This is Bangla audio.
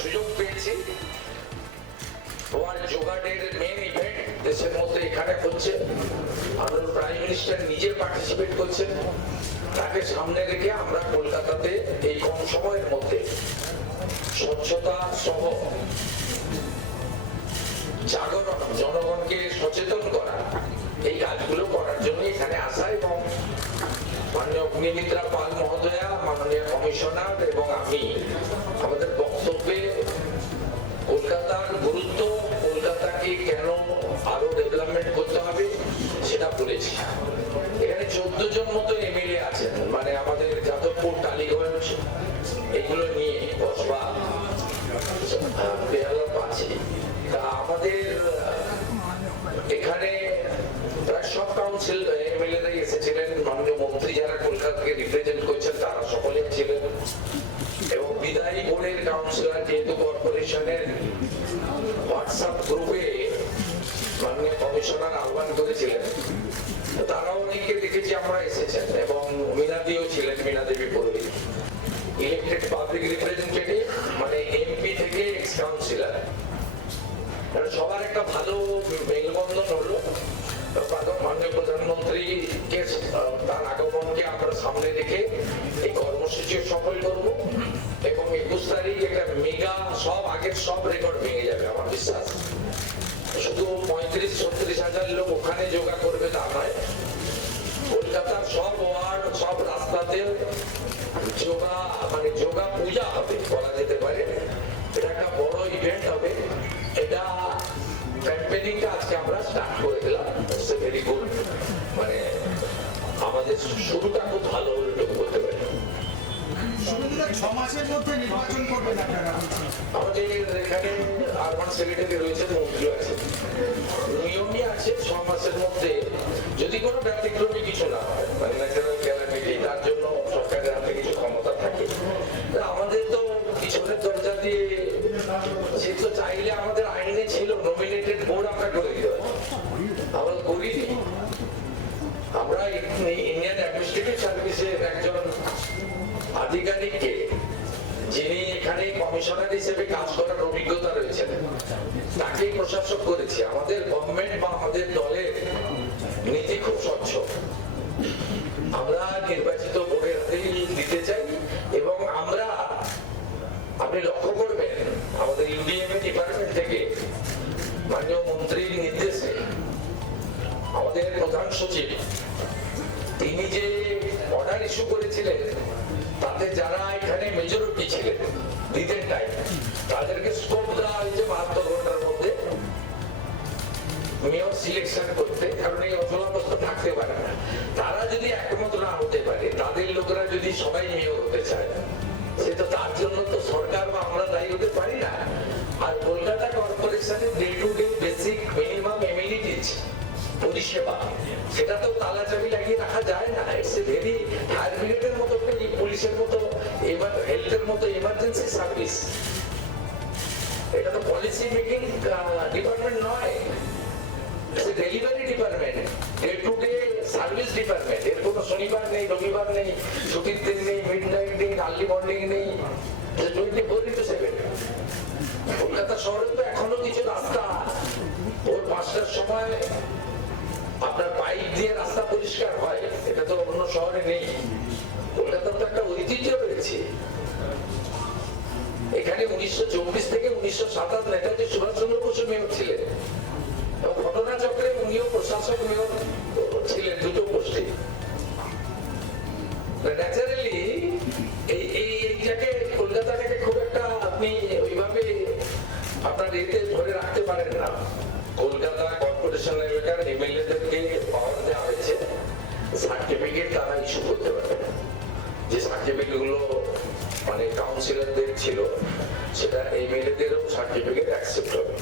সুযোগ পেয়েছি ওয়ার্ল্ড যোগা ডে এর মেইন ইভেন্ট দেশের মধ্যে এখানে হচ্ছে, আমাদের প্রাইম মিনিস্টার নিজে পার্টিসিপেট করছেন, তাকে সামনে রেখে আমরা কলকাতাতে এই কম সময়ের মধ্যে স্বচ্ছতা সহ জাগরণ, জনগণকে সচেতন করা, এই কাজগুলো করার জন্য এখানে আসা। এবং মাননীয় অগ্নিমিত্রা পাল মহোদয়া, মাননীয় কমিশনার এবং আমি আমাদের বক্তব্যে কলকাতার গুরুত্ব, কলকাতাকে কেন আরো ডেভেলপমেন্ট করতে হবে সেটা বলেছি। এখানে 14 জন মতো এমএলএ আছেন, মানে আমাদের যাদবপুর, টালিগঞ্জ এগুলো নিয়ে কসবা, বেহালার পাঁচি। তা আমাদের এখানে প্রায় সব কাউন্সিল এমএলএরাই এসেছিলেন, মাননীয় মন্ত্রী যারা কলকাতাকে রিপ্রেজেন্ট করছেন তারা সকলে ছিলেন, এবং বিদায়ী বোর্ডের কাউন্সিলর, যেহেতু কর্পোরেশনের হোয়াটসঅ্যাপ গ্রুপে মাননীয় কমিশনার আহ্বান করেছিলেন, তারাও অনেকে দেখেছি আমরা এসেছেন, এবং মীনাদিও ছিলেন, মীনা দেবী পুরোহিত, ইলেক্টেড পাবলিক রিপ্রেজেন্টেটিভ, মানে এমপি থেকে এক্স কাউন্সিলর। সবার একটা ভালো মেলবন্ধন হলো। মাননীয় প্রধানমন্ত্রীকে, তার আগমনকে আমরা সামনে রেখে এই কর্মসূচি সফল করব, এবং 21 তারিখ একটা মেগা, সব আগের সব রেকর্ড ভেঙে যাবে আমার বিশ্বাস। শুধু 35-36 হাজার লোক ওখানে যোগা করবে তা নয়, কলকাতার সব ওয়ার্ড, সব রাস্তাতে যোগা, মানে যোগা পূজা হবে বলা যেতে পারে। এটা একটা বড় ইভেন্ট হবে। এটা ক্যাম্পেইনিংটা আজকে আমরা স্টার্ট করে দিলাম, ইটস ভেরি গুড। মানে আমাদের শুরুটা খুব ভালো হলো বলতে পারি। 6 মাসের মধ্যে নির্বাচন করবেন আপনারা? আমাদের এখানে আরবান সেক্রেটারি রয়েছে, মন্ত্রী আছে, নিয়মই আছে 6 মাসের মধ্যে, যদি কোনো ব্যতিক্রমী কিছু না হয়, মানে ন্যাচারাল ক্যালামিটি, তার জন্য সরকারের হাতে কিছু ক্ষমতা থাকে। আমাদের তো পিছনের দরজা দিয়ে, সে তো চাইলে আমাদের আইনে ছিল নমিনেটেড বোর্ড আমরা করে দিতে পারি, আমরা করিনি। আমরা ইন্ডিয়ান অ্যাডমিনিস্ট্রেটিভ সার্ভিসের একজন আধিকারিককে, যিনি এখানে কমিশনার হিসেবে কাজ করার অভিজ্ঞতা রয়েছে, তাকে প্রশাসক করেছি। আমাদের গভর্নমেন্ট বা আমাদের দলের নীতি খুব স্বচ্ছ, আমরা নির্বাচিত বোর্ডের হাতেই দিতে চাই। এবং আমরা, আপনি লক্ষ্য করবেন, আমাদের ইউডিএমএ ডিপার্টমেন্ট থেকে মাননীয় মন্ত্রীর নির্দেশে আমাদের প্রধান সচিব, তিনি যে অর্ডার ইস্যু করেছিলেন, তাতে যারা এখানে মেজরিটি ছিলেন দিদের টাইম, তাদেরকে স্কোপ দেওয়া হয়েছে 72 ঘন্টার মধ্যে মেয়র সিলেকশন করতে, কারণ এই অচলাবস্থা থাকতে পারে না। তারা যদি একমত না হতে পারে, তাদের লোকেরা যদি সবাই মেয়র হতে চায়, সে তো তার জন্য তো সরকার বা আমরা দায়ী হতে পারি না। আর কলকাতা কর্পোরেশনের day to day basic minimum amenities পরিষেবা, সেটা তো তালা চাবি লাগিয়ে রাখা যায় না। ইটস এ ভেরি, ফায়ার ব্রিগেডের মতো, পুলিশের মতো, এবার হেলথের মতো এমার্জেন্সি সার্ভিস। এটা তো পলিসি মেকিং ডিপার্টমেন্ট নয়, delivery department, day to day service department. এর কোনো শনিবার নেই, রবিবার নেই, ছুটির দিন নেই, মিড নাইট নেই, আর্লি মর্নিং নেই, 24/7। কলকাতা শহরে তো এখনো কিছু রাস্তা ভোর 5টার সময় আপনার পাইপ দিয়ে রাস্তা পরিষ্কার হয়, এটা তো অন্য শহরে নেই। কলকাতার তো একটা ঐতিহ্য রয়েছে। এখানে 1924 থেকে 1927 নেতাজি সুভাষচন্দ্র বসু মেয়র ছিলেন, এবং ঘটনাচক্রে উনিও প্রশাসক মেয়র ছিলেন, দুটো পোস্টে। ন্যাচারালি এই জায়গায় কলকাতাটাকে খুব একটা আপনি ওইভাবে আপনার এতে ধরে রাখতে পারেন না। কলকাতা কর্পোরেশন এলাকার এমএলএদেরকে পাওয়ার দেওয়া হয়েছে, সার্টিফিকেট তারা ইস্যু করতে পারে। যে সার্টিফিকেট গুলো মানে কাউন্সিলরদের ছিল, সেটা এমএলএদেরও সার্টিফিকেট অ্যাকসেপ্ট হবে।